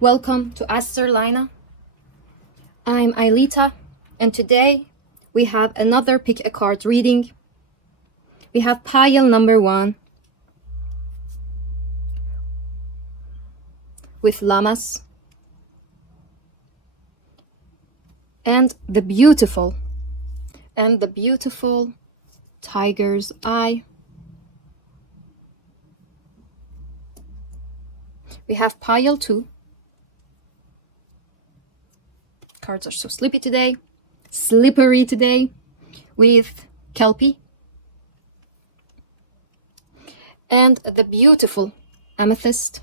Welcome to Asterlayna. I'm Aelita, and today we have another pick a card reading. We have pile number 1 with llamas and the beautiful tiger's eye. We have pile 2. Cards are so slippery today, with kelpie and the beautiful amethyst.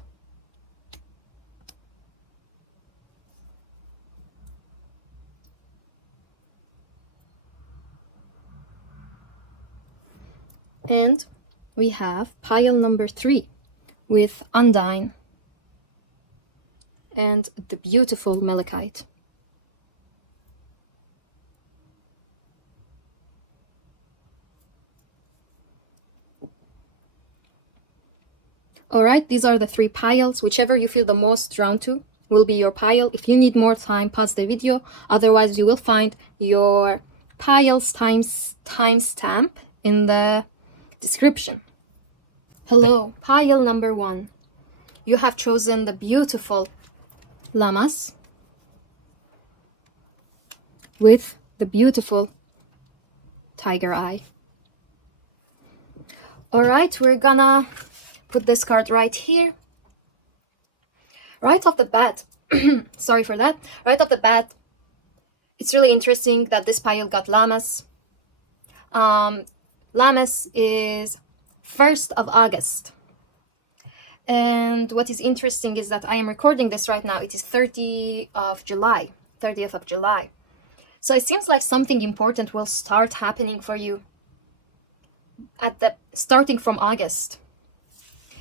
And we have pile number 3 with undine and the beautiful malachite. Alright, these are the 3 piles. Whichever you feel the most drawn to will be your pile. If you need more time, pause the video. Otherwise, you will find your piles timestamp in the description. Hello, pile number 1. You have chosen the beautiful llamas with the beautiful tiger eye. Alright, we're gonna put this card right here. Right off the bat, sorry for that. Right off the bat, it's really interesting that this pile got llamas. Llamas is 1st of August. And what is interesting is that I am recording this right now. It is 30th of July. So it seems like something important will start happening for you starting from August.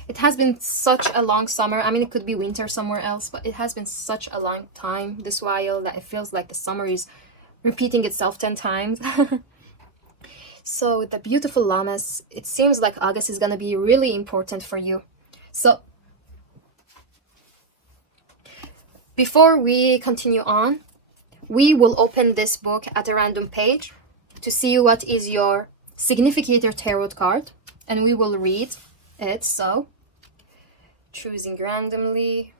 It has been such a long summer. I mean, it could be winter somewhere else, but it has been such a long time this while that it feels like the summer is repeating itself 10 times. So with the beautiful llamas, it seems like August is going to be really important for you. So before we continue on, we will open this book at a random page to see what is your significator tarot card, and we will read it. So choosing randomly.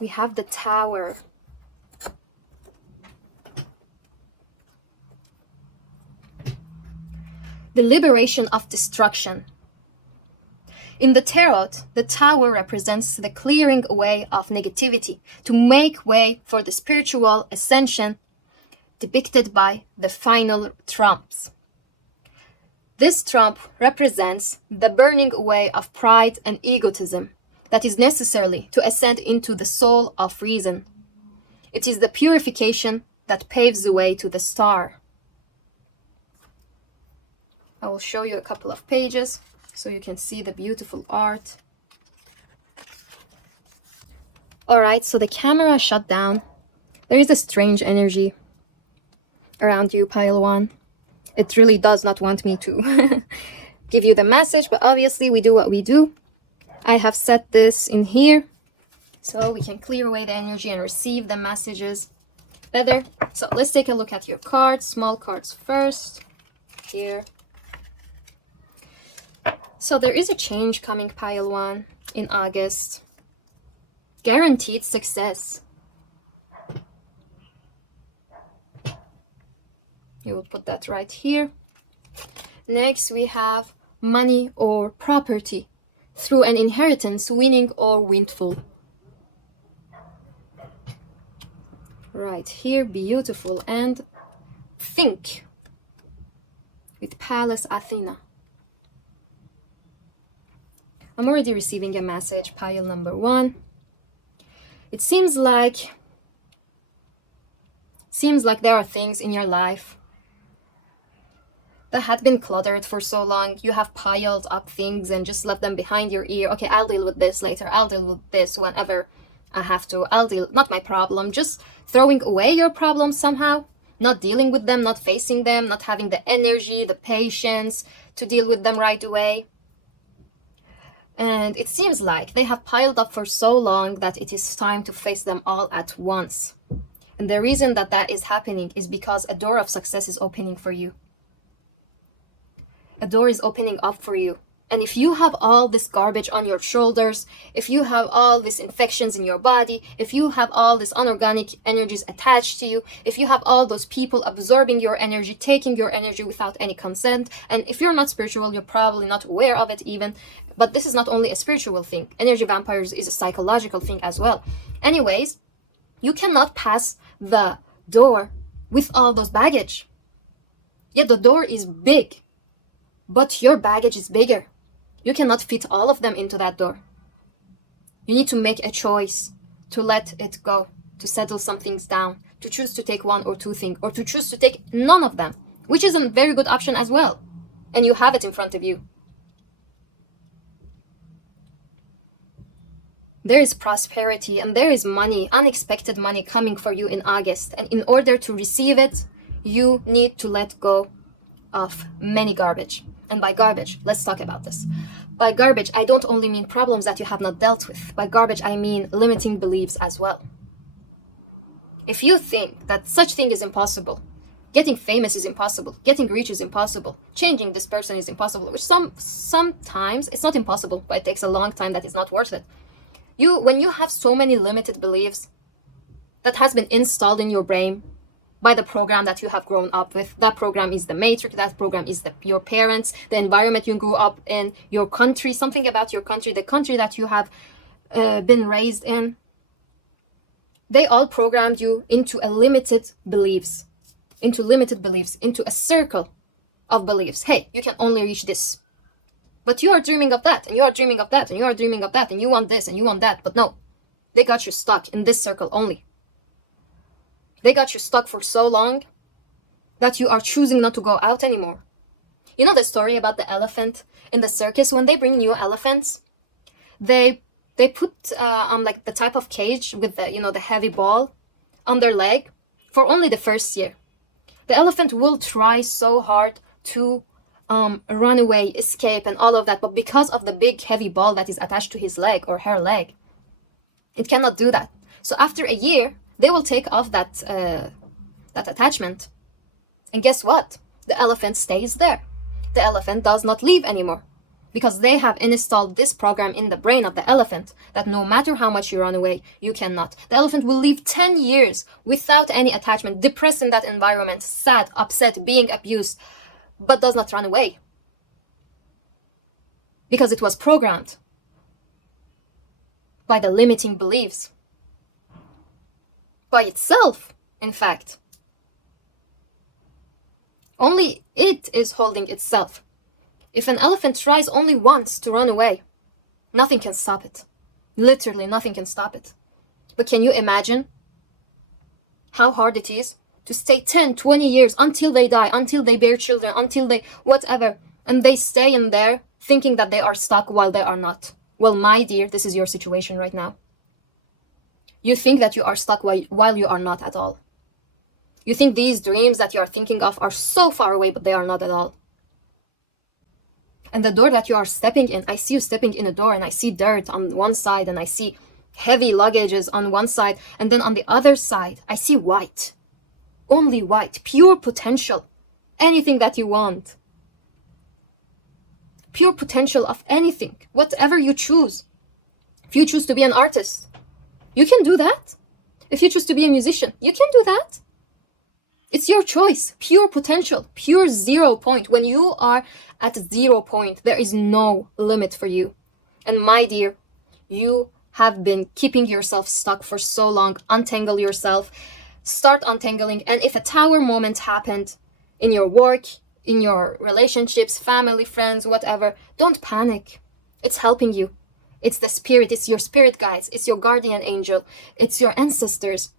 We have the Tower. The liberation of destruction. In the tarot, the Tower represents the clearing away of negativity to make way for the spiritual ascension depicted by the final trumps. This trump represents the burning away of pride and egotism that is necessary to ascend into the soul of reason. It is the purification that paves the way to the star. I will show you a couple of pages so you can see the beautiful art. Alright, so the camera shut down. There is a strange energy around you, pile 1. It really does not want me to give you the message, but obviously we do what we do. I have set this in here so we can clear away the energy and receive the messages better. So let's take a look at your cards. Small cards first. Here. So there is a change coming, pile 1, in August. Guaranteed success. You will put that right here. Next, we have money or property through an inheritance, winning or windfall. Right here, beautiful. And think with Palace Athena. I'm already receiving a message, pile number 1. It seems like there are things in your life that had been cluttered for so long. You have piled up things and just left them behind your ear. Okay, I'll deal with this later. I'll deal with this whenever I have to. Not my problem. Just throwing away your problems somehow. Not dealing with them, not facing them, not having the energy, the patience to deal with them right away. And it seems like they have piled up for so long that it is time to face them all at once. And the reason that that is happening is because a door of success is opening for you. A door is opening up for you. And if you have all this garbage on your shoulders, if you have all these infections in your body, if you have all these inorganic energies attached to you, if you have all those people absorbing your energy, taking your energy without any consent, and if you're not spiritual, you're probably not aware of it even, but this is not only a spiritual thing. Energy vampires is a psychological thing as well. Anyways, you cannot pass the door with all those baggage. Yet the door is big, but your baggage is bigger. You cannot fit all of them into that door. You need to make a choice to let it go, to settle some things down, to choose to take one or two things, or to choose to take none of them, which is a very good option as well. And you have it in front of you. There is prosperity and there is money, unexpected money coming for you in August. And in order to receive it, you need to let go of many garbage. And by garbage, let's talk about this. By garbage, I don't only mean problems that you have not dealt with. By garbage, I mean limiting beliefs as well. If you think that such thing is impossible, getting famous is impossible, getting rich is impossible, changing this person is impossible, which sometimes it's not impossible, but it takes a long time, that is not worth it. When you have so many limited beliefs that has been installed in your brain by the program that you have grown up with, that program is the matrix, that program is your parents, the environment you grew up in, your country, something about your country, the country that you have been raised in, they all programmed you into limited beliefs, into a circle of beliefs. Hey, you can only reach this. But you are dreaming of that, and you are dreaming of that, and you are dreaming of that, and you want this, and you want that. But no, they got you stuck in this circle only. They got you stuck for so long that you are choosing not to go out anymore. You know the story about the elephant in the circus? When they bring new elephants, they put on like the type of cage with the heavy ball on their leg for only the first year. The elephant will try so hard to run away, escape, and all of that, but because of the big heavy ball that is attached to his leg or her leg, it cannot do that. So after a year, they will take off that attachment, and guess what? The elephant stays there. The elephant does not leave anymore, because they have installed this program in the brain of the elephant that no matter how much you run away, you cannot. The elephant will live 10 years without any attachment, depressed in that environment, sad, upset, being abused, but does not run away. Because it was programmed by the limiting beliefs. By itself, in fact. Only it is holding itself. If an elephant tries only once to run away, nothing can stop it. Literally nothing can stop it. But can you imagine how hard it is to stay 10, 20 years until they die, until they bear children, until they whatever, and they stay in there thinking that they are stuck while they are not? Well, my dear, this is your situation right now. You think that you are stuck while you are not at all. You think these dreams that you are thinking of are so far away, but they are not at all. And the door that you are stepping in, I see you stepping in a door, and I see dirt on one side, and I see heavy luggages on one side, and then on the other side, I see white. Only white, pure potential. Anything that you want. Pure potential of anything, whatever you choose. If you choose to be an artist, you can do that. If you choose to be a musician, you can do that. It's your choice. Pure potential, pure 0 point. When you are at 0 point, there is no limit for you. And my dear, you have been keeping yourself stuck for so long. Untangle yourself. Start untangling. And if a tower moment happened in your work, in your relationships, family, friends, whatever, don't panic. It's helping you. It's the spirit. It's your spirit guides. It's your guardian angel. It's your ancestors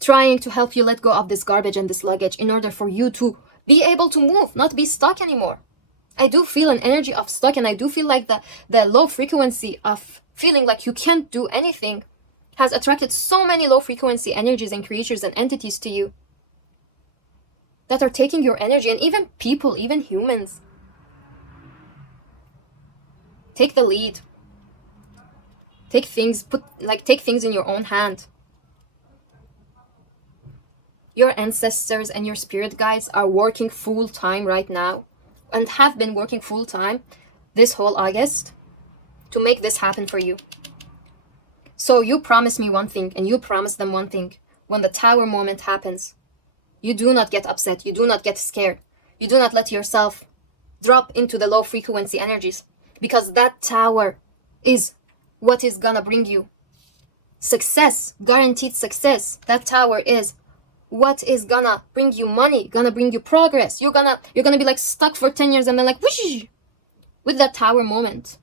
trying to help you let go of this garbage and this luggage in order for you to be able to move, not be stuck anymore. I do feel an energy of stuck, and I do feel like the low frequency of feeling like you can't do anything has attracted so many low frequency energies and creatures and entities to you that are taking your energy, and even people, even humans. Take the lead. Take things in your own hand. Your ancestors and your spirit guides are working full time right now and have been working full time this whole August to make this happen for you. So you promise me one thing and you promise them one thing. When the tower moment happens, you do not get upset. You do not get scared. You do not let yourself drop into the low frequency energies, because that tower is what is gonna bring you success, guaranteed success. That tower is what is gonna bring you money, gonna bring you progress. You're gonna be like stuck for 10 years and then like whoosh, with that tower moment.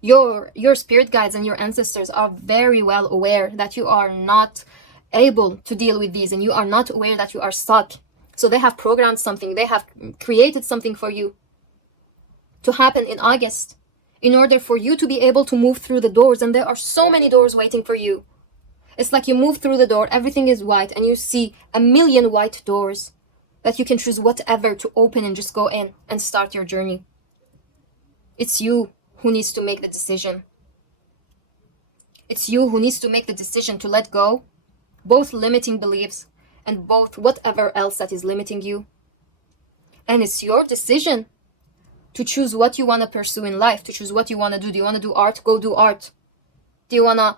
Your spirit guides and your ancestors are very well aware that you are not able to deal with these and you are not aware that you are stuck. So they have programmed something, they have created something for you to happen in August in order for you to be able to move through the doors. And there are so many doors waiting for you. It's like you move through the door, everything is white, and you see a million white doors that you can choose whatever to open and just go in and start your journey. It's you who needs to make the decision. It's you who needs to make the decision to let go both limiting beliefs and both whatever else that is limiting you. And it's your decision to choose what you want to pursue in life, to choose what you want to do. Do you want to do art? Go do art. Do you want to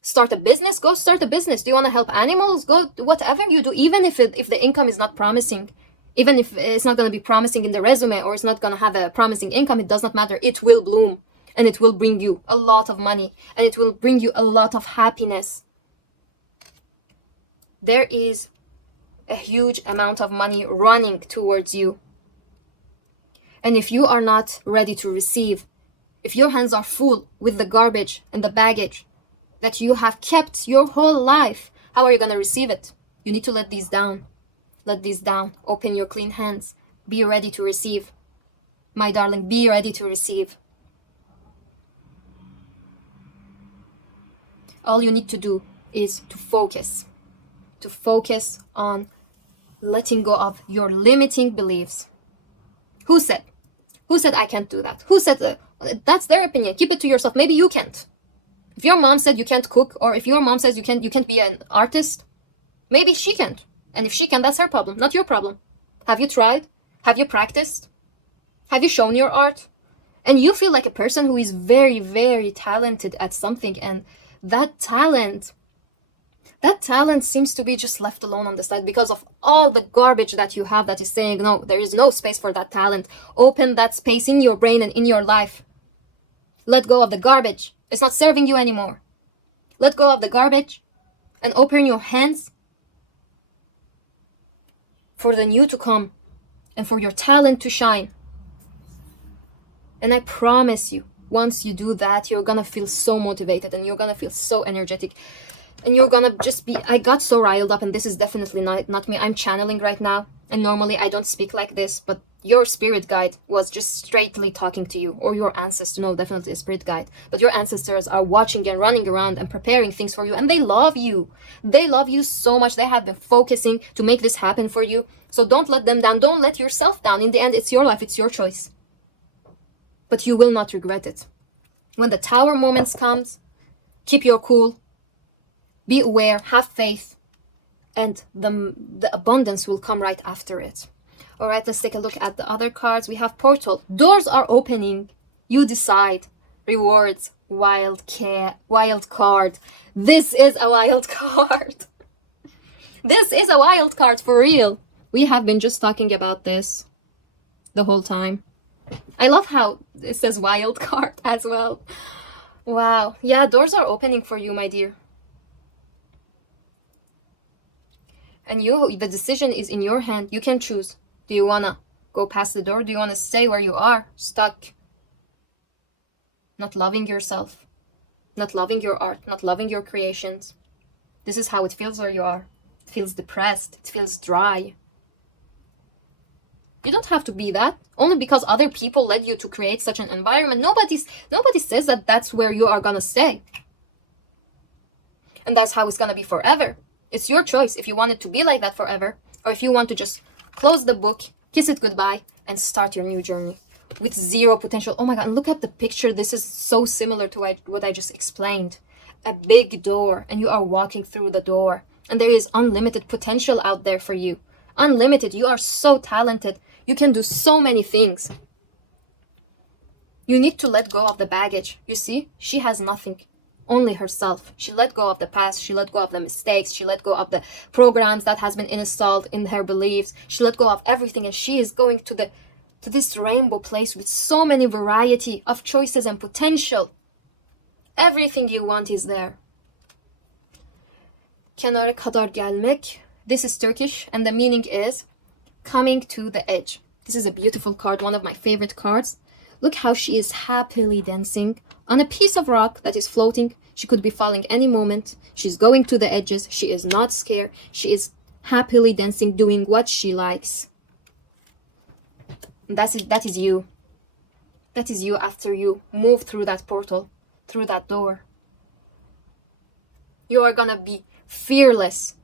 start a business? Go start a business. Do you want to help animals? Go whatever you do, even if the income is not promising, even if it's not going to be promising in the resume or it's not going to have a promising income, it does not matter. It will bloom and it will bring you a lot of money and it will bring you a lot of happiness. There is a huge amount of money running towards you. And if you are not ready to receive, if your hands are full with the garbage and the baggage that you have kept your whole life, how are you going to receive it? You need to let these down. Let these down. Open your clean hands. Be ready to receive. My darling, be ready to receive. All you need to do is to focus. To focus on letting go of your limiting beliefs. Who said? Who said I can't do that? Who said that's their opinion? Keep it to yourself. Maybe you can't. If your mom said you can't cook, or if your mom says you can't be an artist, maybe she can't. And if she can, that's her problem, not your problem. Have you tried? Have you practiced? Have you shown your art? And you feel like a person who is very, very talented at something, and that talent seems to be just left alone on the side because of all the garbage that you have that is saying, no, there is no space for that talent. Open that space in your brain and in your life. Let go of the garbage. It's not serving you anymore. Let go of the garbage and open your hands for the new to come and for your talent to shine. And I promise you, once you do that, you're gonna feel so motivated and you're gonna feel so energetic. And you're gonna just be, I got so riled up, and this is definitely not me. I'm channeling right now, and normally I don't speak like this, but your spirit guide was just straightly talking to you, or your ancestor, no, definitely a spirit guide, but your ancestors are watching and running around and preparing things for you, and they love you. They love you so much. They have been focusing to make this happen for you. So don't let them down. Don't let yourself down. In the end, it's your life. It's your choice. But you will not regret it. When the tower moments comes, keep your cool. Be aware, have faith, and the abundance will come right after it. All right, let's take a look at the other cards. We have portal. Doors are opening. You decide. Rewards. Wild card. This is a wild card. This is a wild card for real. We have been just talking about this the whole time. I love how it says wild card as well. Wow. Yeah, doors are opening for you, my dear. And the decision is in your hand. You can choose. Do you want to go past the door? Do you want to stay where you are, stuck? Not loving yourself. Not loving your art. Not loving your creations. This is how it feels where you are. It feels depressed. It feels dry. You don't have to be that. Only because other people led you to create such an environment. Nobody says that that's where you are going to stay. And that's how it's going to be forever. It's your choice if you want it to be like that forever, or if you want to just close the book, kiss it goodbye, and start your new journey. with zero potential. Oh my god, and look at the picture. This is so similar to what I just explained. A big door, and you are walking through the door, and there is unlimited potential out there for you. Unlimited. You are so talented. You can do so many things. You need to let go of the baggage. You see, she has nothing, only herself. She let go of the past. She let go of the mistakes. She let go of the programs that has been installed in her beliefs. She let go of everything, and she is going to this rainbow place with so many variety of choices and potential. Everything you want is there. Kenara kadar gelmek. This is Turkish, and the meaning is coming to the edge. This is a beautiful card, one of my favorite cards. Look how she is happily dancing on a piece of rock that is floating. She could be falling any moment. She's going to the edges. She is not scared. She is happily dancing, doing what she likes. And that is you. That is you after you move through that portal, through that door. You are gonna be fearless,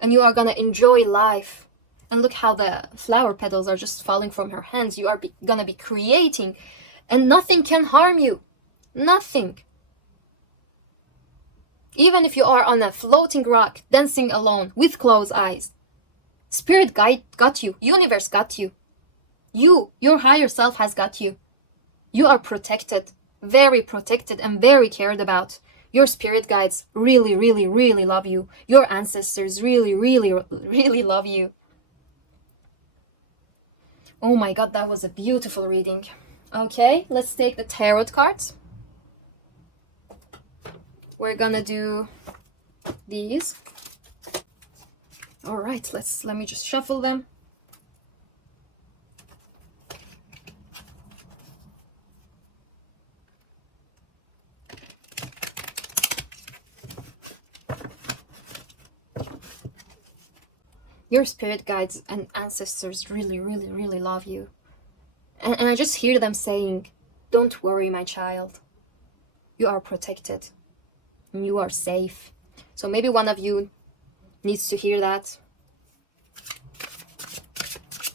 and you are gonna enjoy life. And look how the flower petals are just falling from her hands. You are gonna be creating, and nothing can harm you. Nothing. Even if you are on a floating rock, dancing alone, with closed eyes. Spirit guide got you. Universe got you. Your higher self has got you. You are protected. Very protected and very cared about. Your spirit guides really, really, really love you. Your ancestors really, really, really love you. Oh my god, that was a beautiful reading. Okay, let's take the tarot cards. We're gonna do these. All right, let me just shuffle them. Your spirit guides and ancestors really, really, really love you. And I just hear them saying, don't worry, my child. You are protected. And you are safe. So maybe one of you needs to hear that.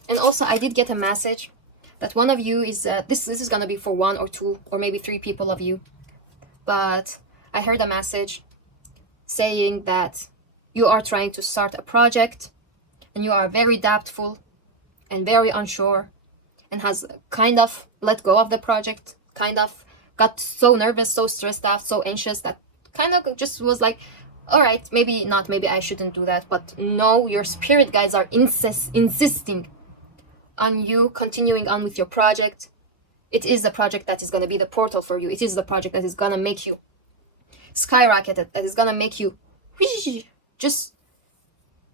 And also, I did get a message that one of you is, this is going to be for one or two or maybe three people of you. But I heard a message saying that you are trying to start a project, and you are very doubtful and very unsure, and has kind of let go of the project, kind of got so nervous, so stressed out, so anxious that kind of just was like, all right, maybe not, maybe I shouldn't do that. But no, your spirit guides are insisting on you continuing on with your project. It is the project that is going to be the portal for you. It is the project that is going to make you skyrocket, that is going to make you just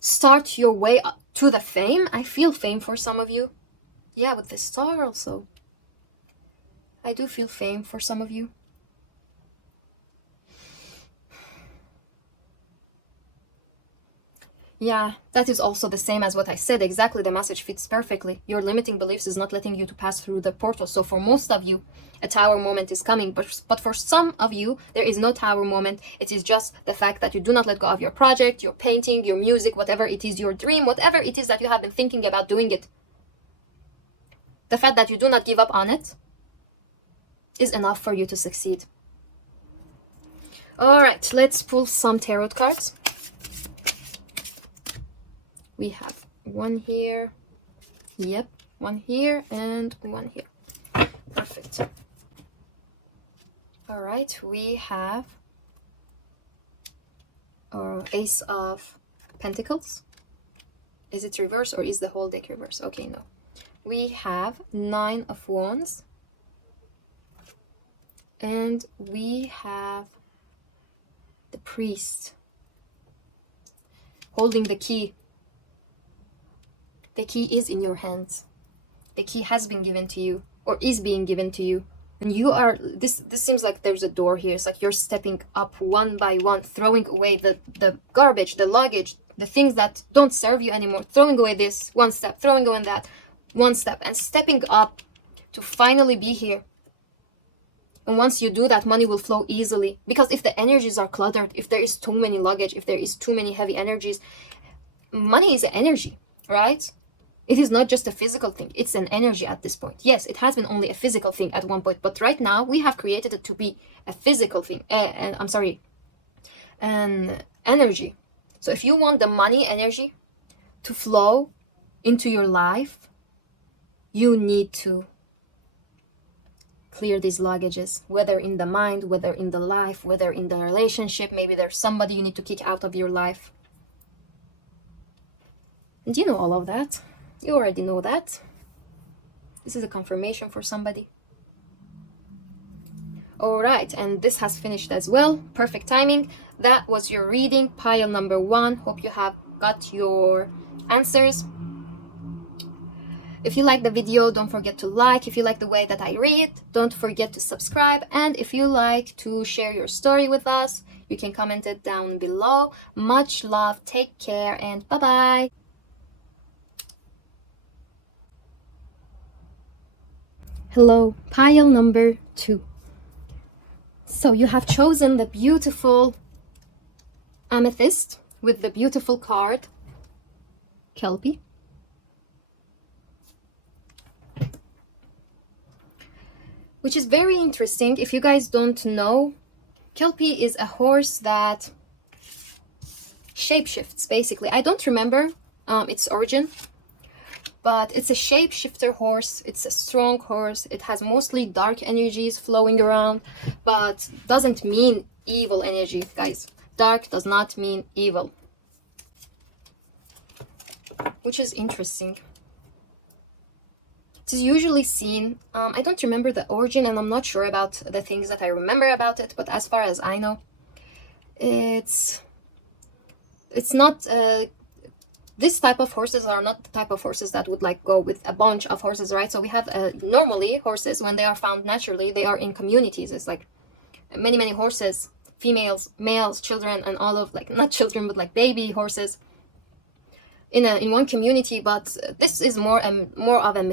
start your way up to the fame. I feel fame for some of you. Yeah, with the star also. I do feel fame for some of you. Yeah, that is also the same as what I said. Exactly, the message fits perfectly. Your limiting beliefs is not letting you to pass through the portal. So for most of you, a tower moment is coming. But for some of you, there is no tower moment. It is just the fact that you do not let go of your project, your painting, your music, whatever it is, your dream, whatever it is that you have been thinking about doing it. The fact that you do not give up on it is enough for you to succeed. All right, let's pull some tarot cards. We have one here, yep, one here, and one here. Perfect. All right, we have our Ace of Pentacles. Is it reverse or is the whole deck reverse? Okay, no. We have Nine of Wands. And we have the Priest holding the key. The key is in your hands. The key has been given to you, or is being given to you. And you are, this seems like there's a door here. It's like you're stepping up one by one, throwing away the garbage, the luggage, the things that don't serve you anymore. Throwing away this one step, throwing away that one step, and stepping up to finally be here. And once you do that, money will flow easily. Because if the energies are cluttered, if there is too many luggage, if there is too many heavy energies, money is energy, right? It is not just a physical thing, it's an energy at this point. Yes, it has been only a physical thing at one point, but right now we have created it to be a physical thing. An energy. So if you want the money energy to flow into your life, you need to clear these luggages, whether in the mind, whether in the life, whether in the relationship. Maybe there's somebody you need to kick out of your life. And you know all of that. You already know that. This is a confirmation for somebody. Alright, and this has finished as well. Perfect timing. That was your reading, pile number 1. Hope you have got your answers. If you like the video, don't forget to like. If you like the way that I read, don't forget to subscribe. And if you like to share your story with us, you can comment it down below. Much love, take care, and bye-bye. Hello, pile number 2. So you have chosen the beautiful amethyst with the beautiful card, Kelpie. Which is very interesting. If you guys don't know, Kelpie is a horse that shapeshifts, basically. I don't remember its origin, but it's a shapeshifter horse. It's a strong horse. It has mostly dark energies flowing around, but doesn't mean evil energy, guys. Dark does not mean evil, which is interesting. It is usually seen, I don't remember the origin, and I'm not sure about the things that I remember about it, but as far as I know, it's not, this type of horses are not the type of horses that would like go with a bunch of horses, right? So we have normally horses, when they are found naturally, they are in communities. It's like many horses, females, males, children, and all of, like, not children, but like baby horses in one community. But this is more of a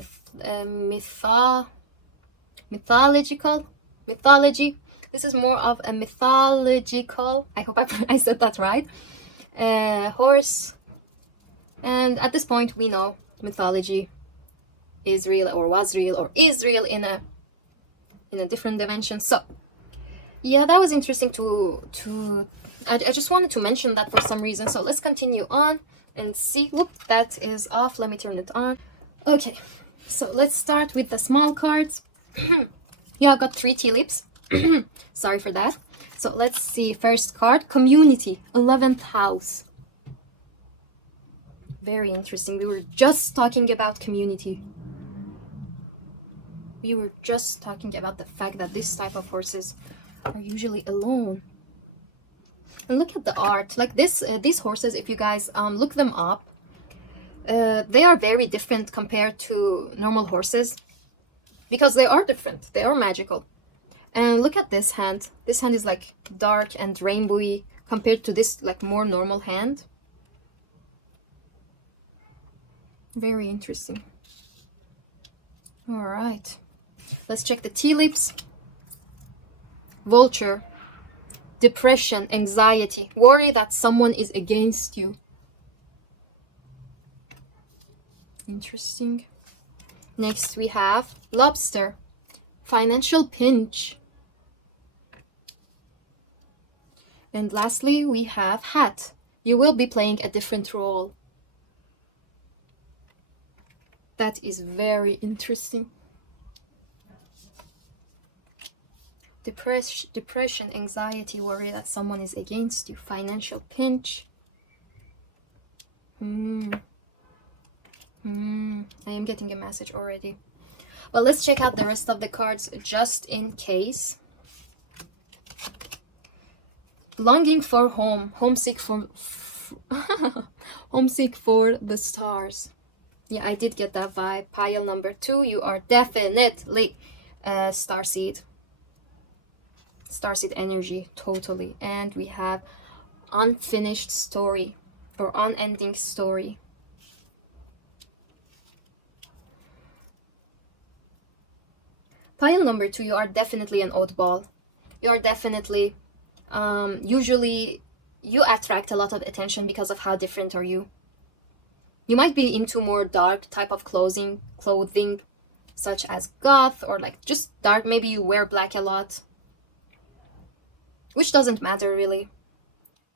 mythology. This is more of a mythological, I hope I said that right, horse. And at this point we know mythology is real, or was real, or is real in a different dimension. So yeah, that was interesting I just wanted to mention that for some reason. So let's continue on and see. Whoop, that is off. Let me turn it on. Okay, so let's start with the small cards. Yeah, I got 3 tea leaves. Sorry for that. So let's see. First card, community, 11th house. Very interesting. We were just talking about community. We were just talking about the fact that this type of horses are usually alone. And look at the art. Like this, these horses, if you guys look them up, they are very different compared to normal horses, because they are different. They are magical. And look at this hand. This hand is like dark and rainbowy compared to this like more normal hand. Very interesting. All right, let's check the tea leaves. Vulture, depression, anxiety, worry that someone is against you. Interesting. Next we have lobster, financial pinch. And lastly we have hat. You will be playing a different role. That is very interesting. Depression, anxiety, worry that someone is against you, financial pinch. I am getting a message already. Well, let's check out the rest of the cards just in case. Longing for home, homesick for homesick for the stars. Yeah, I did get that vibe. Pile number 2, you are definitely starseed. Starseed energy, totally. And we have unfinished story, or unending story. Pile number 2, you are definitely an oddball. You are definitely, usually you attract a lot of attention because of how different are you. You might be into more dark type of clothing, such as goth or like just dark. Maybe you wear black a lot, which doesn't matter really.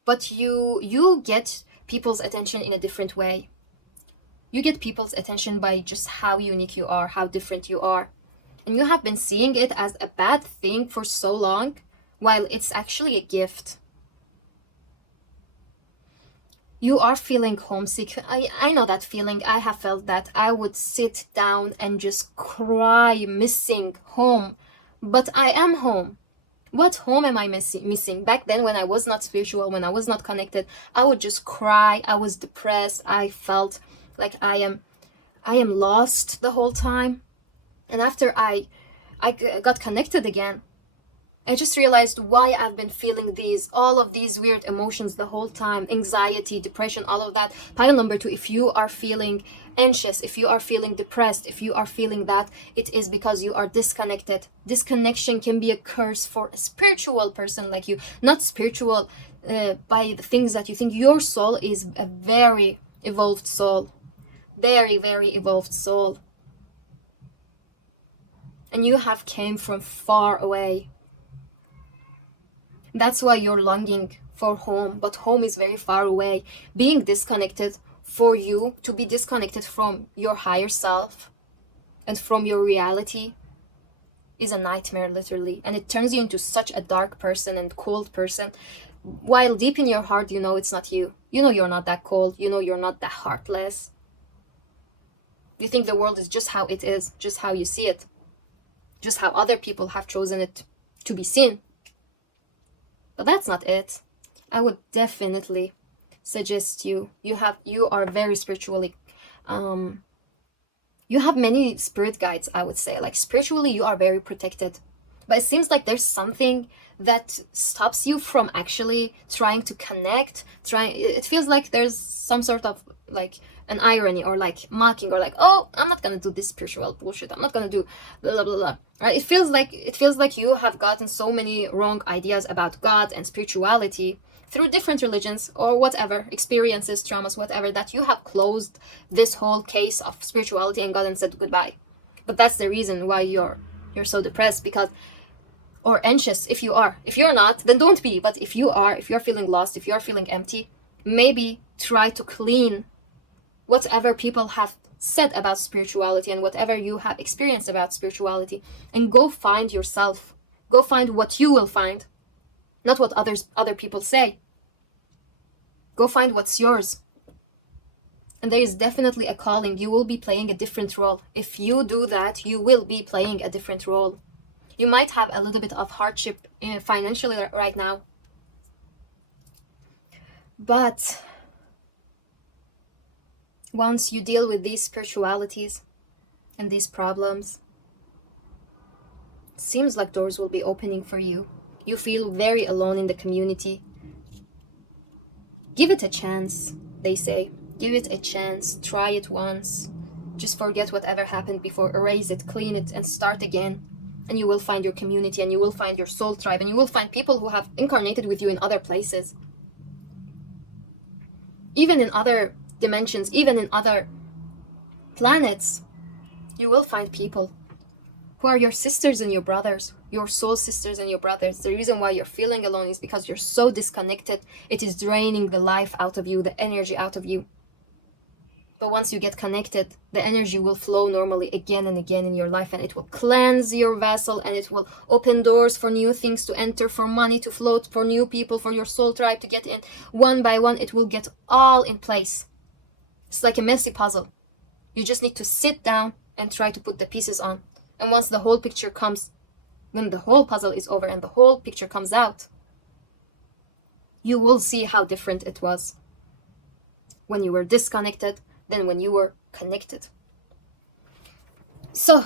But you get people's attention in a different way. You get people's attention by just how unique you are, how different you are. And you have been seeing it as a bad thing for so long, while it's actually a gift. You are feeling homesick. I know that feeling. I have felt that. I would sit down and just cry, missing home. But I am home. What home am I missing? Back then, when I was not spiritual, when I was not connected, I would just cry. I was depressed. I felt like I am lost the whole time. And after I got connected again, I just realized why I've been feeling all of these weird emotions the whole time. Anxiety, depression, all of that. Pile number 2, if you are feeling anxious, if you are feeling depressed, if you are feeling that, it is because you are disconnected. Disconnection can be a curse for a spiritual person like you. Not spiritual by the things that you think. Your soul is a very evolved soul. Very, very evolved soul. And you have came from far away. That's why you're longing for home, but home is very far away. Being disconnected, for you to be disconnected from your higher self and from your reality, is a nightmare, literally. And it turns you into such a dark person and cold person, while deep in your heart, you know it's not you. You know you're not that cold. You know you're not that heartless. You think the world is just how it is, just how you see it, just how other people have chosen it to be seen. But that's not it. I would definitely suggest you are very spiritually, you have many spirit guides, I would say. Like spiritually, you are very protected. But it seems like there's something that stops you from actually trying to connect. It feels like there's some sort of like an irony or like mocking or like, oh, I'm not gonna do this spiritual bullshit. I'm not gonna do blah blah blah blah. Right? It feels like you have gotten so many wrong ideas about God and spirituality through different religions or whatever, experiences, traumas, whatever, that you have closed this whole case of spirituality and God and said goodbye. But that's the reason why you're so depressed, because, or anxious. If you're not, then don't be. But if you're feeling lost, if you're feeling empty, maybe try to clean whatever people have said about spirituality and whatever you have experienced about spirituality, and go find yourself. Go find what you will find, not what other people say. Go find what's yours. And there is definitely a calling. You will be playing a different role. If you do that, you will be playing a different role. You might have a little bit of hardship financially right now. But once you deal with these spiritualities and these problems, it seems like doors will be opening for you. You feel very alone in the community. Give it a chance, they say. Give it a chance. Try it once. Just forget whatever happened before. Erase it, clean it, and start again. And you will find your community, and you will find your soul tribe, and you will find people who have incarnated with you in other places. Even in other dimensions, even in other planets, you will find people who are your sisters and your brothers, your soul sisters and your brothers. The reason why you're feeling alone is because you're so disconnected. It is draining the life out of you, the energy out of you. But once you get connected, the energy will flow normally again and again in your life, and it will cleanse your vessel, and it will open doors for new things to enter, for money to float, for new people, for your soul tribe to get in. One by one, it will get all in place. It's like a messy puzzle. You just need to sit down and try to put the pieces on. And once the whole picture comes, when the whole puzzle is over and the whole picture comes out, you will see how different it was when you were disconnected than when you were connected. So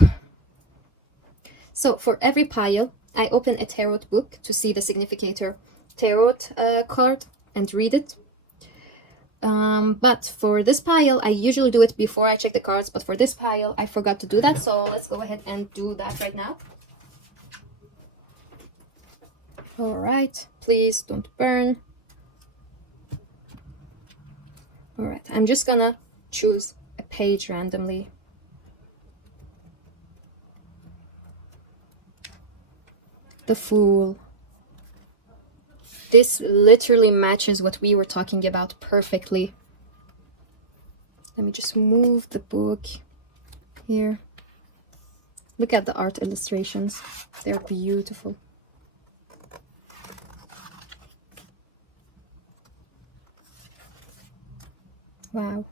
for every pile, I open a tarot book to see the significator tarot card and read it. But for this pile, I usually do it before I check the cards, but for this pile, I forgot to do that, so let's go ahead and do that right now. Alright, please don't burn. Alright, I'm just gonna choose a page randomly. The Fool. This literally matches what we were talking about perfectly. Let me just move the book here. Look at the art illustrations. They're beautiful. Wow,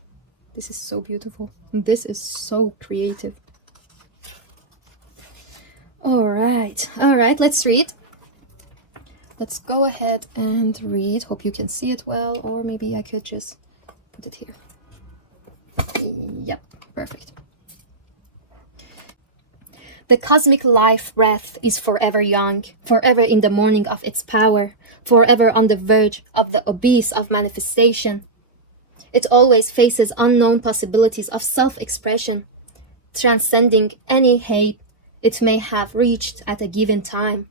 this is so beautiful. This is so creative. All right, let's read. Let's go ahead and read. Hope you can see it well, or maybe I could just put it here. Yep, perfect. The cosmic life breath is forever young, forever in the morning of its power, forever on the verge of the abyss of manifestation. It always faces unknown possibilities of self-expression, transcending any height it may have reached at a given time.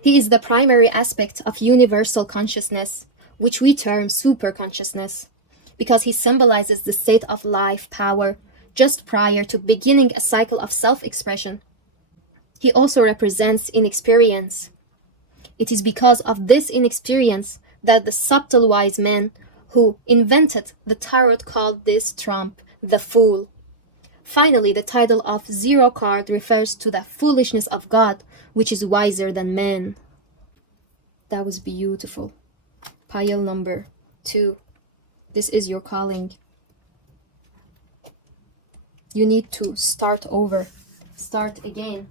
He is the primary aspect of universal consciousness, which we term superconsciousness, because he symbolizes the state of life power just prior to beginning a cycle of self-expression. He also represents inexperience. It is because of this inexperience that the subtle wise men who invented the tarot called this trump the Fool. Finally, the title of Zero card refers to the foolishness of God, which is wiser than man. That was beautiful. Pile number 2. This is your calling. You need to start over. Start again.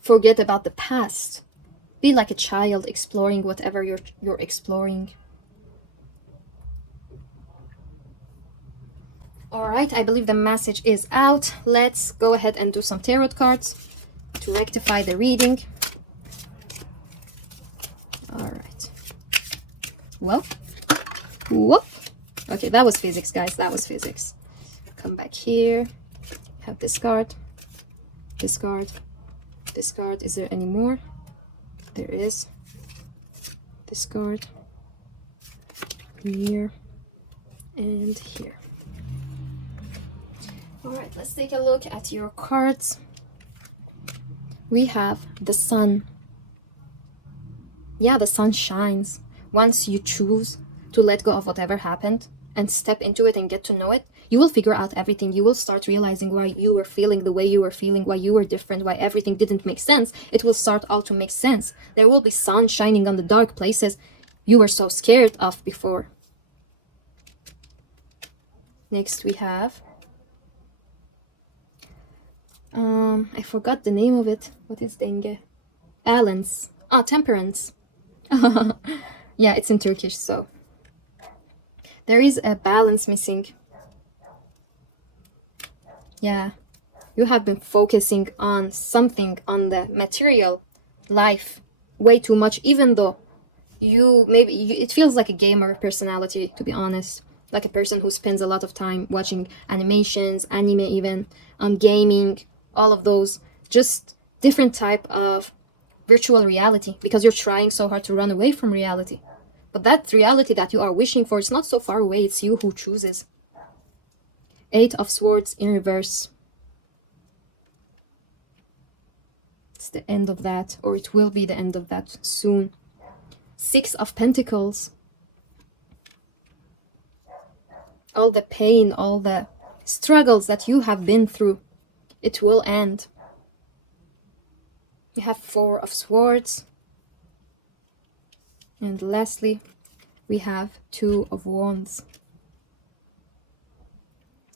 Forget about the past. Be like a child exploring whatever you're exploring. Alright, I believe the message is out. Let's go ahead and do some tarot cards to rectify the reading. Alright. Whoop. Whoop. Okay, that was physics, guys. That was physics. Come back here. Have this card. This card. This card. Is there any more? There is. This card. Here. And here. Alright, let's take a look at your cards. We have the sun. Yeah, the sun shines. Once you choose to let go of whatever happened and step into it and get to know it, you will figure out everything. You will start realizing why you were feeling the way you were feeling, why you were different, why everything didn't make sense. It will start all to make sense. There will be sun shining on the dark places you were so scared of before. Next we have... I forgot the name of it. What is denge? Balance. Ah, temperance. Yeah, it's in Turkish, so there is a balance missing. Yeah, you have been focusing on something, on the material life way too much, even though it feels like a gamer personality, to be honest, like a person who spends a lot of time watching animations, anime even, gaming, all of those, just different type of virtual reality, because you're trying so hard to run away from reality. But that reality that you are wishing for is not so far away. It's you who chooses. 8 of Swords in reverse. It's the end of that, or it will be the end of that soon. 6 of Pentacles. All the pain, all the struggles that you have been through, it will end. We have 4 of Swords. And lastly, we have 2 of Wands.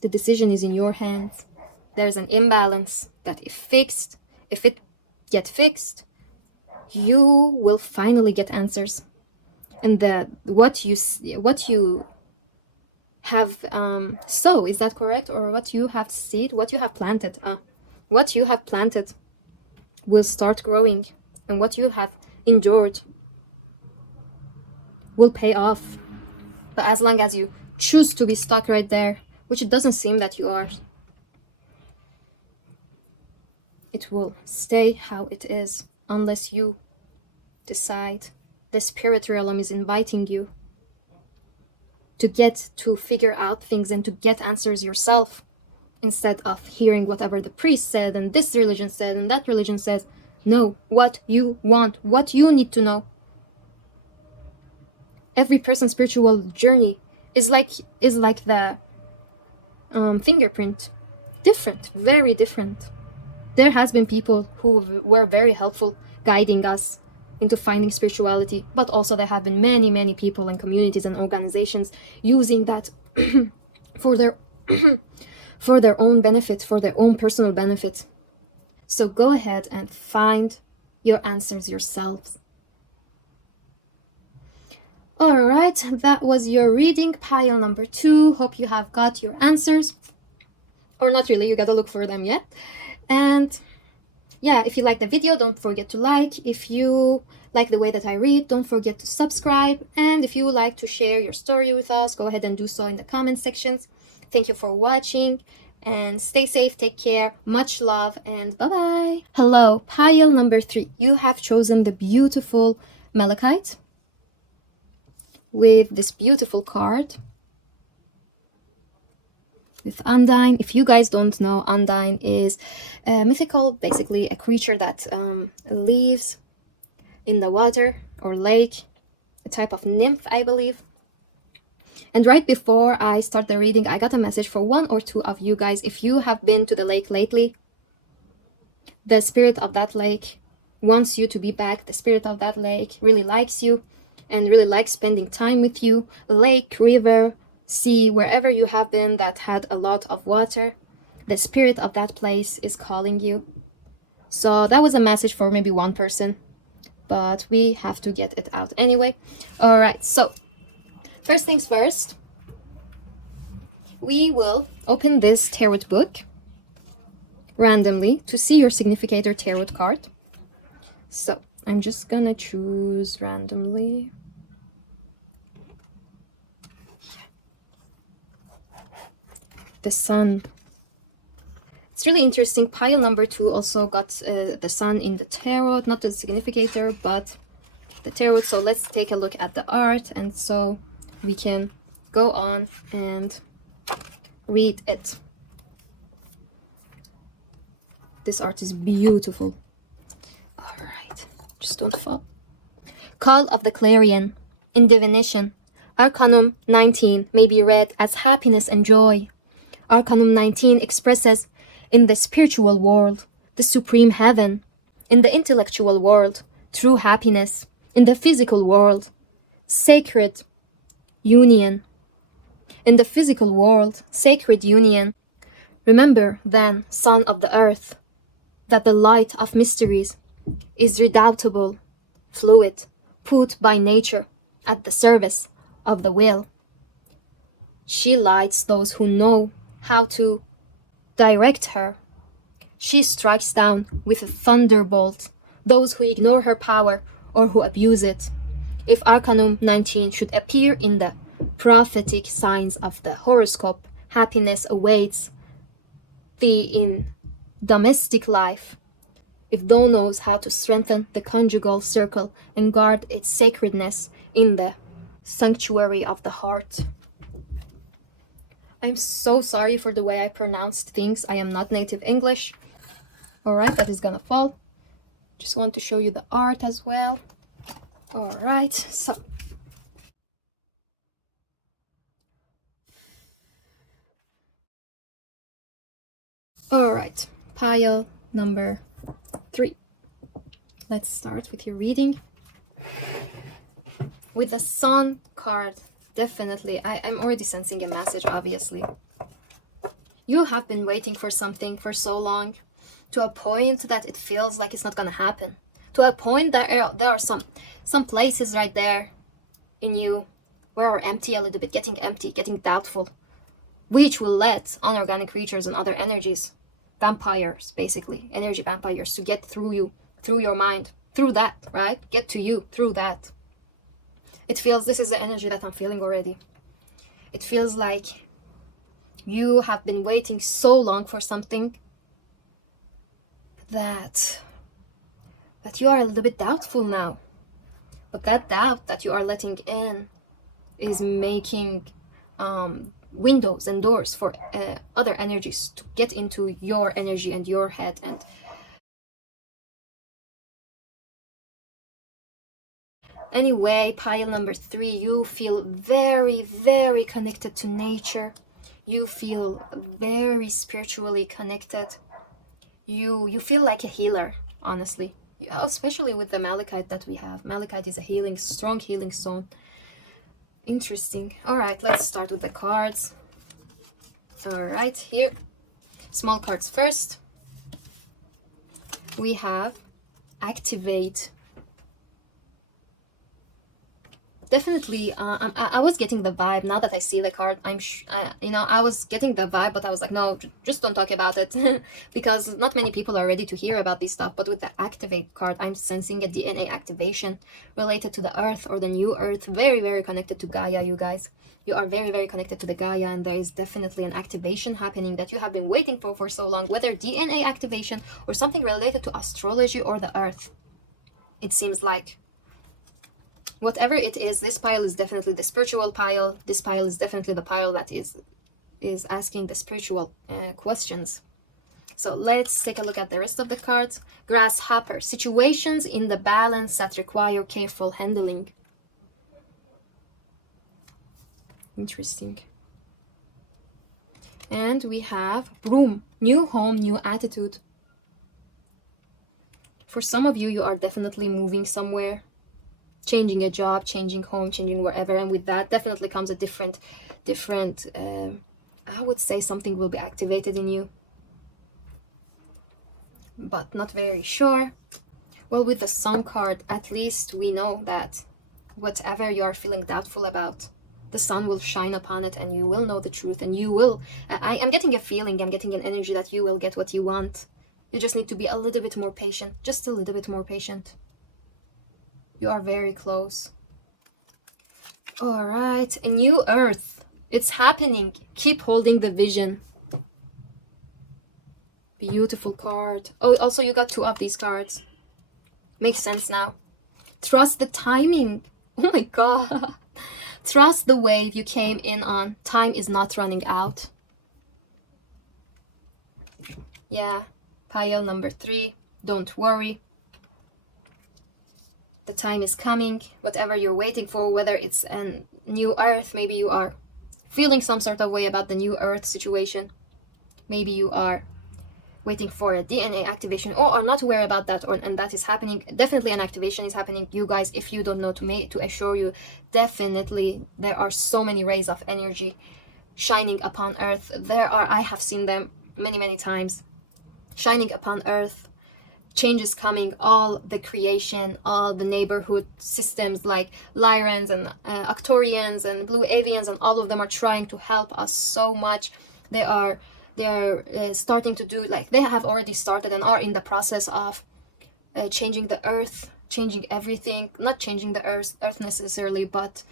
The decision is in your hands. There's an imbalance that if it gets fixed, you will finally get answers. And what you have sow, is that correct? Or what you have seed, what you have planted. What you have planted will start growing, and what you have endured will pay off. But as long as you choose to be stuck right there, which it doesn't seem that you are, it will stay how it is unless you decide. The spirit realm is inviting you to get to figure out things and to get answers yourself, instead of hearing whatever the priest said and this religion said and that religion says. Know what you want, what you need to know. Every person's spiritual journey is like the fingerprint. Different, very different. There has been people who were very helpful guiding us into finding spirituality, but also there have been many people and communities and organizations using that for their for their own benefit, for their own personal benefit. So go ahead and find your answers yourselves. Alright, that was your reading, pile number 2. Hope you have got your answers. Or not really, you gotta look for them yet. And yeah, if you like the video, don't forget to like. If you like the way that I read, don't forget to subscribe. And if you would like to share your story with us, go ahead and do so in the comment sections. Thank you for watching, and stay safe, take care, much love, and bye-bye. Hello, pile number 3. You have chosen the beautiful malachite with this beautiful card with Undine. If you guys don't know, Undine is mythical, basically a creature that lives in the water or lake, a type of nymph, I believe. And right before I start the reading, I got a message for 1 or 2 of you guys. If you have been to the lake lately, the spirit of that lake wants you to be back. The spirit of that lake really likes you and really likes spending time with you. Lake, river, sea, wherever you have been that had a lot of water, the spirit of that place is calling you. So that was a message for maybe 1 person, but we have to get it out anyway. All right, so first things first, we will open this tarot book randomly to see your significator tarot card. So I'm just gonna choose randomly. The sun. It's really interesting. Pile number 2 also got the sun in the tarot, not the significator, but the tarot. So let's take a look at the art, and so we can go on and read it. This art is beautiful. All right, just don't fall. Call of the Clarion. In divination, Arcanum 19 may be read as happiness and joy. Arcanum 19 expresses in the spiritual world, the supreme heaven; in the intellectual world, true happiness; in the physical world, sacred union. In the physical world, sacred union. Remember, then, son of the earth, that the light of mysteries is redoubtable, fluid, put by nature at the service of the will. She lights those who know how to direct her. She strikes down with a thunderbolt those who ignore her power or who abuse it. If Arcanum 19 should appear in the prophetic signs of the horoscope, happiness awaits thee in domestic life. If thou knows how to strengthen the conjugal circle and guard its sacredness in the sanctuary of the heart. I'm so sorry for the way I pronounced things. I am not native English. Alright, that is gonna fall. Just want to show you the art as well. Alright, so alright, pile number 3. Let's start with your reading. With the Sun card, definitely, I'm already sensing a message, obviously. You have been waiting for something for so long, to a point that it feels like it's not gonna happen. To a point that there are some places right there in you where are empty a little bit, getting empty, getting doubtful, which will let unorganic creatures and other energies, vampires, basically, energy vampires, to get through you, through your mind, through that, right? Get to you through that. It feels, this is the energy that I'm feeling already. It feels like you have been waiting so long for something that you are a little bit doubtful now. But that doubt that you are letting in is making windows and doors for other energies to get into your energy and your head. And anyway, pile number 3, you feel very, very connected to nature. You feel very spiritually connected. You feel like a healer, honestly. Especially with the malachite that we have. Malachite is a healing, strong healing stone. Interesting. All right, let's start with the cards. All right, here, small cards first. We have activate. Definitely, I was getting the vibe. Now that I see the card, I was getting the vibe, but I was like, no, just don't talk about it, because not many people are ready to hear about this stuff. But with the activate card, I'm sensing a DNA activation related to the earth or the new earth, very, very connected to Gaia, you guys. You are very, very connected to the Gaia, and there is definitely an activation happening that you have been waiting for so long, whether DNA activation or something related to astrology or the earth. It seems like. Whatever it is, this pile is definitely the spiritual pile. This pile is definitely the pile that is asking the spiritual questions. So let's take a look at the rest of the cards. Grasshopper, situations in the balance that require careful handling. Interesting. And we have broom, new home, new attitude. For some of you, you are definitely moving somewhere, changing a job, changing home, changing wherever, and with that definitely comes a different I would say something will be activated in you, but not very sure. Well, with the Sun card, at least we know that whatever you are feeling doubtful about, the sun will shine upon it and you will know the truth, and you will, I'm getting a feeling, I'm getting an energy that you will get what you want. You just need to be a little bit more patient, just a little bit more patient. You are very close. All right, a new earth. It's happening. Keep holding the vision. Beautiful card. Oh, also you got 2 of these cards. Makes sense now. Trust the timing. Oh my god. Trust the wave you came in on. Time is not running out. Yeah. Pile number 3. Don't worry. The time is coming. Whatever you're waiting for, whether it's a new earth, maybe you are feeling some sort of way about the new earth situation. Maybe you are waiting for a DNA activation, or are not aware about that, and that is happening. Definitely an activation is happening, you guys. If you don't know, to assure you, definitely there are so many rays of energy shining upon earth. I have seen them many times, shining upon earth. Changes coming, all the creation, all the neighborhood systems like Lyrans and Arcturians and Blue Avians, and all of them are trying to help us so much. They are starting to do, like they have already started and are in the process of changing the earth, changing everything, not changing the earth necessarily, but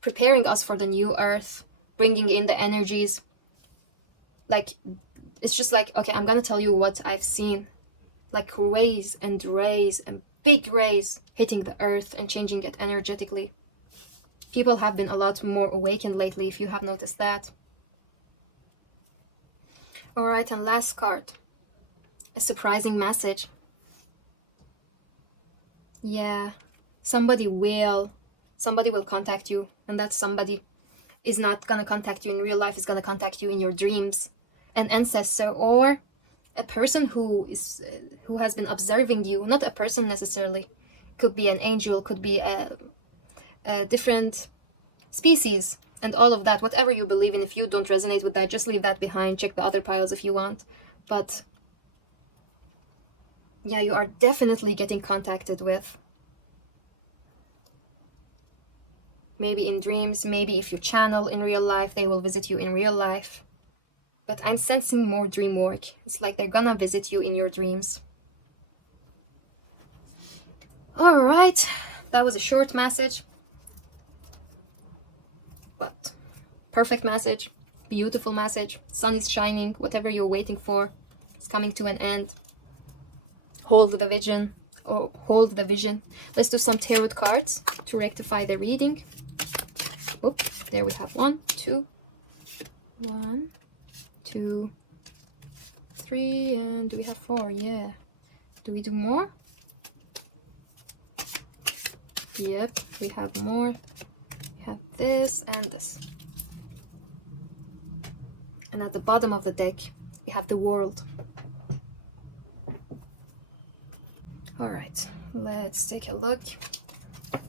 preparing us for the new earth, bringing in the energies. Like, it's just like, okay, I'm gonna tell you what I've seen. Like rays and big rays hitting the earth and changing it energetically. People have been a lot more awakened lately, if you have noticed that. Alright, and last card. A surprising message. Yeah, somebody will contact you, and that somebody is not gonna contact you in real life, is gonna contact you in your dreams. An ancestor, or a person who has been observing you. Not a person necessarily, could be an angel, could be a different species, and all of that. Whatever you believe in, if you don't resonate with that, just leave that behind. Check the other piles if you want. But yeah, you are definitely getting contacted with. Maybe in dreams, maybe if you channel in real life, they will visit you in real life. But I'm sensing more dream work. It's like they're gonna visit you in your dreams. Alright, that was a short message, but perfect message, beautiful message. Sun is shining, whatever you're waiting for is coming to an end. Hold the vision, or hold the vision. Let's do some tarot cards to rectify the reading. Oop, there we have 1, 2, 1, 2, 3, and do we have 4? Yeah. Do we do more? Yep, we have more. We have this and this. And at the bottom of the deck, we have the world. Alright, let's take a look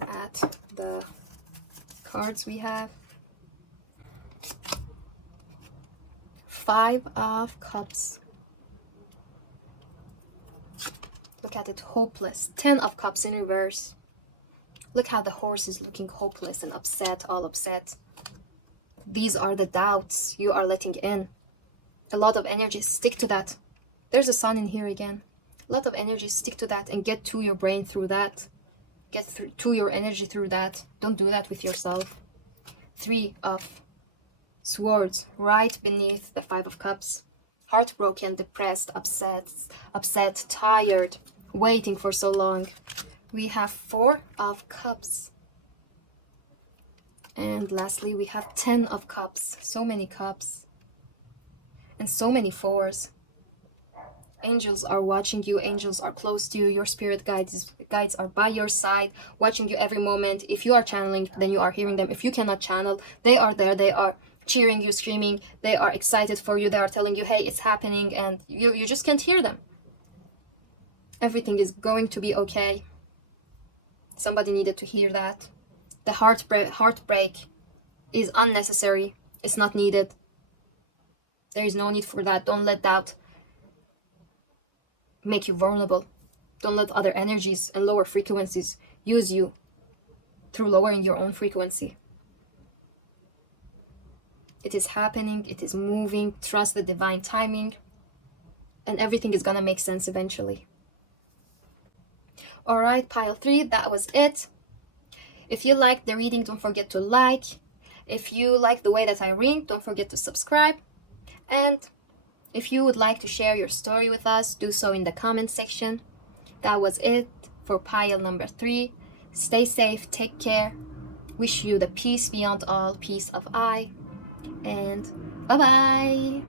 at the cards we have. 5 of Cups. Look at it, hopeless. 10 of Cups in reverse. Look how the horse is looking hopeless and upset, all upset. These are the doubts you are letting in. A lot of energy, stick to that. There's a sun in here again. A lot of energy, stick to that and get to your brain through that. Get to your energy through that. Don't do that with yourself. 3 of Swords, right beneath the 5 of Cups. Heartbroken, depressed, upset, tired, waiting for so long. We have 4 of Cups. And lastly, we have 10 of Cups. So many cups. And so many 4s. Angels are watching you. Angels are close to you. Your spirit guides are by your side, watching you every moment. If you are channeling, then you are hearing them. If you cannot channel, they are there. They are cheering you, screaming. They are excited for you. They are telling you, hey, it's happening. And you just can't hear them. Everything is going to be okay. Somebody needed to hear that. The heartbreak is unnecessary. It's not needed. There is no need for that. Don't let doubt make you vulnerable. Don't let other energies and lower frequencies use you through lowering your own frequency. It is happening. It is moving. Trust the divine timing. And everything is gonna make sense eventually. Alright, pile 3, that was it. If you liked the reading, don't forget to like. If you like the way that I read, don't forget to subscribe. And if you would like to share your story with us, do so in the comment section. That was it for pile number 3. Stay safe, take care. Wish you the peace beyond all, peace of I. And bye-bye.